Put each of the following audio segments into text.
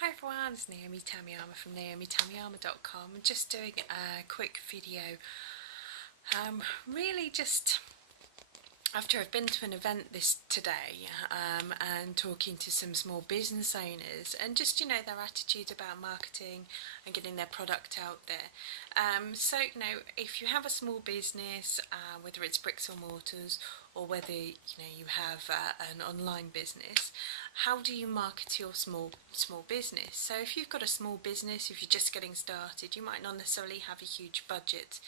Hi everyone, it's Naomi Tamiyama from naomitamiyama.com. I'm just doing a quick video. Really just after I've been to an event today and talking to some small business owners and just their attitude about marketing and getting their product out there. So if you have a small business, whether it's bricks or mortars or whether you have an online business, how do you market your small business? So if you've got a small business, if you're just getting started, you might not necessarily have a huge budget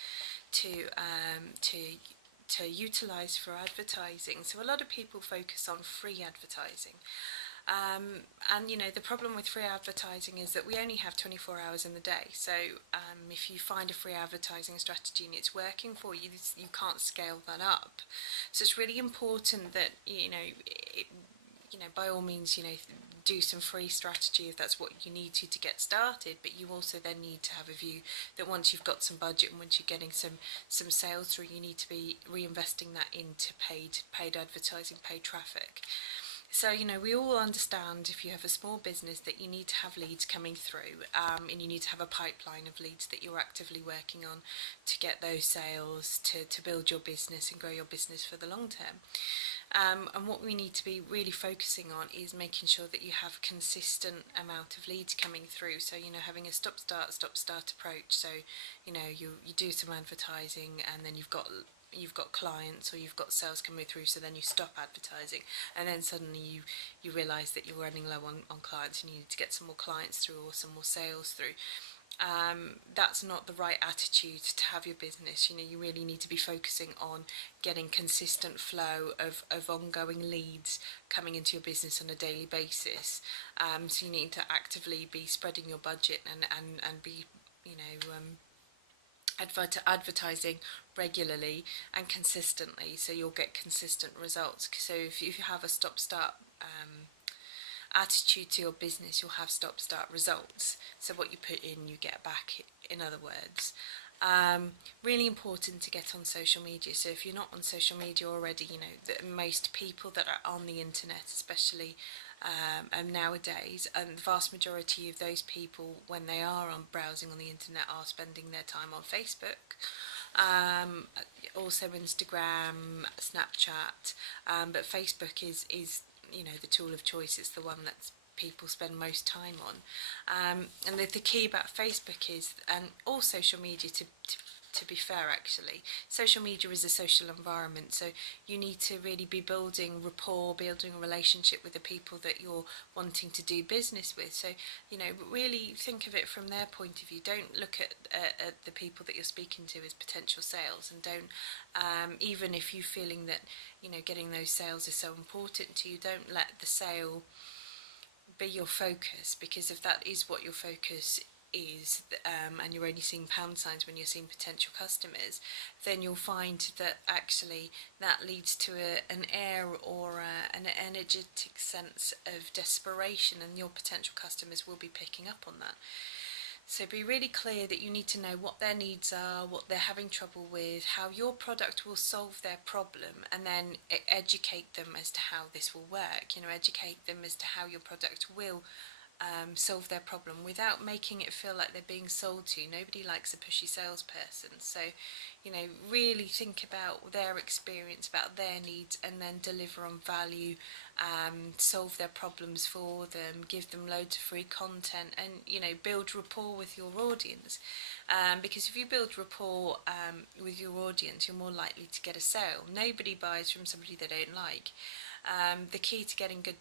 to utilize for advertising. So a lot of people focus on free advertising. And the problem with free advertising is that we only have 24 hours in the day. So if you find a free advertising strategy and it's working for you, you can't scale that up. So it's really important that by all means do some free strategy if that's what you need to get started, but you also then need to have a view that once you've got some budget and once you're getting some sales through, you need to be reinvesting that into paid advertising, paid traffic. So we all understand if you have a small business that you need to have leads coming through, and you need to have a pipeline of leads that you're actively working on to get those sales, to build your business and grow your business for the long term. And what we need to be really focusing on is making sure that you have a consistent amount of leads coming through. So having a stop start approach. So you do some advertising and then you've got clients or you've got sales coming through, so then you stop advertising and then suddenly you realise that you're running low on clients and you need to get some more clients through or some more sales through. That's not the right attitude to have your business. You really need to be focusing on getting consistent flow of ongoing leads coming into your business on a daily basis. So you need to actively be spreading your budget and be advertising regularly and consistently, so you'll get consistent results. So if you have a stop-start attitude to your business, you'll have stop-start results. So what you put in, you get back, in other words. Really important to get on social media. So if you're not on social media already, that most people that are on the internet, especially nowadays, and the vast majority of those people, when they are on browsing on the internet, are spending their time on Facebook, also Instagram, Snapchat, but Facebook is the tool of choice. It's the one that people spend most time on, and the key about Facebook is, and all social media, to be fair, actually, social media is a social environment, so you need to really be building rapport, building a relationship with the people that you're wanting to do business with. So really think of it from their point of view. Don't look at the people that you're speaking to as potential sales, and don't, even if you're feeling that getting those sales is so important to you, don't let the sale be your focus, because if that is what your focus is, and you're only seeing pound signs when you're seeing potential customers, then you'll find that actually that leads to an air or an energetic sense of desperation, and your potential customers will be picking up on that. So be really clear that you need to know what their needs are, what they're having trouble with, how your product will solve their problem, and then educate them as to how this will work. Educate them as to how your product will solve their problem without making it feel like they're being sold to. Nobody likes a pushy salesperson. So really think about their experience, about their needs, and then deliver on value, solve their problems for them, give them loads of free content, and build rapport with your audience, because if you build rapport with your audience, you're more likely to get a sale. Nobody buys from somebody they don't like. The key to getting good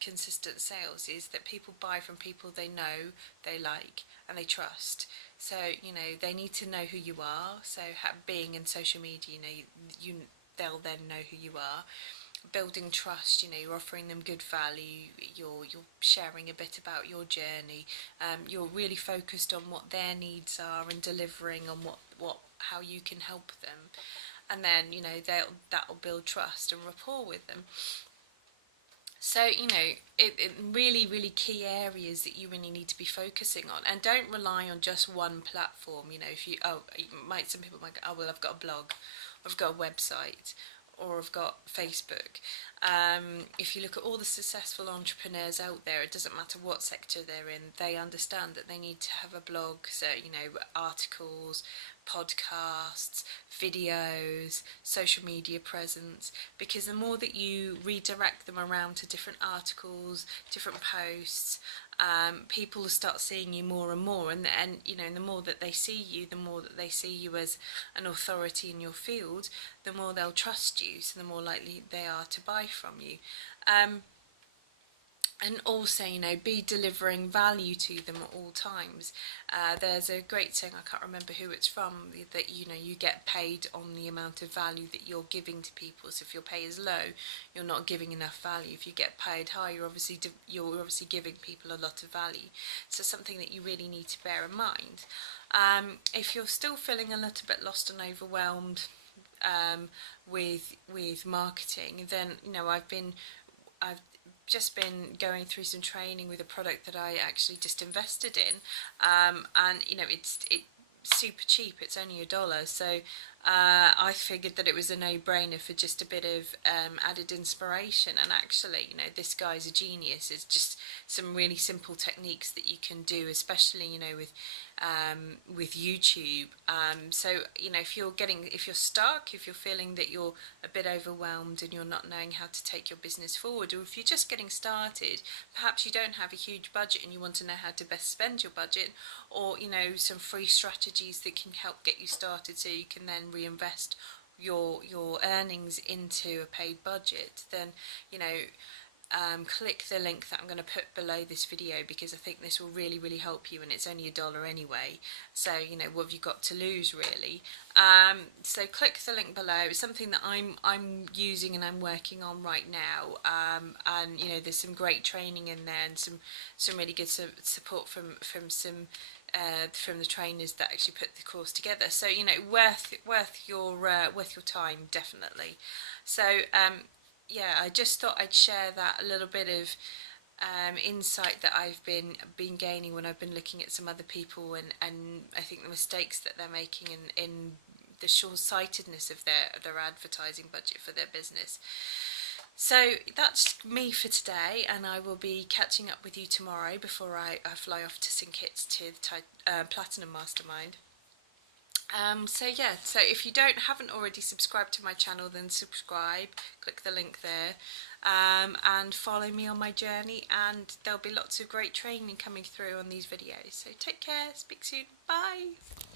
consistent sales is that people buy from people they know, they like, and they trust. So they need to know who you are. So being in social media, they'll then know who you are. Building trust, you're offering them good value, you're sharing a bit about your journey, you're really focused on what their needs are and delivering on how you can help them, and then that'll build trust and rapport with them. So it really key areas that you really need to be focusing on, and don't rely on just one platform. If some people might go, oh well, I've got a blog, I've got a website, or I've got Facebook. If you look at all the successful entrepreneurs out there, it doesn't matter what sector they're in, they understand that they need to have a blog, so articles, podcasts, videos, social media presence, because the more that you redirect them around to different articles, different posts, people will start seeing you more and more, and the more that they see you, the more that they see you as an authority in your field, the more they'll trust you, so the more likely they are to buy from you. And also, be delivering value to them at all times. There's a great saying, I can't remember who it's from, that you get paid on the amount of value that you're giving to people. So if your pay is low, you're not giving enough value. If you get paid high, you're obviously giving people a lot of value. So something that you really need to bear in mind. If you're still feeling a little bit lost and overwhelmed with marketing, then I've just been going through some training with a product that I actually just invested in, and it's super cheap. It's only $1, so I figured that it was a no-brainer for just a bit of added inspiration. And actually, this guy's a genius. It's just some really simple techniques that you can do, especially with YouTube. So if you're stuck, if you're feeling that you're a bit overwhelmed and you're not knowing how to take your business forward, or if you're just getting started, perhaps you don't have a huge budget and you want to know how to best spend your budget, or some free strategies that can help get you started, so you can then reinvest your earnings into a paid budget, then click the link that I'm going to put below this video, because I think this will really, really help you, and it's only $1 anyway, so what have you got to lose, really? So click the link below. It's something that I'm using and I'm working on right now, and there's some great training in there, and some really good support from the trainers that actually put the course together. So worth your time, definitely. So yeah, I just thought I'd share that a little bit of insight that I've been gaining when I've been looking at some other people, and I think the mistakes that they're making in the short-sightedness of their advertising budget for their business. So that's me for today, and I will be catching up with you tomorrow before I fly off to St Kitts to the Platinum Mastermind. So if you haven't already subscribed to my channel, then subscribe, click the link there, and follow me on my journey, and there'll be lots of great training coming through on these videos. So take care, speak soon, bye!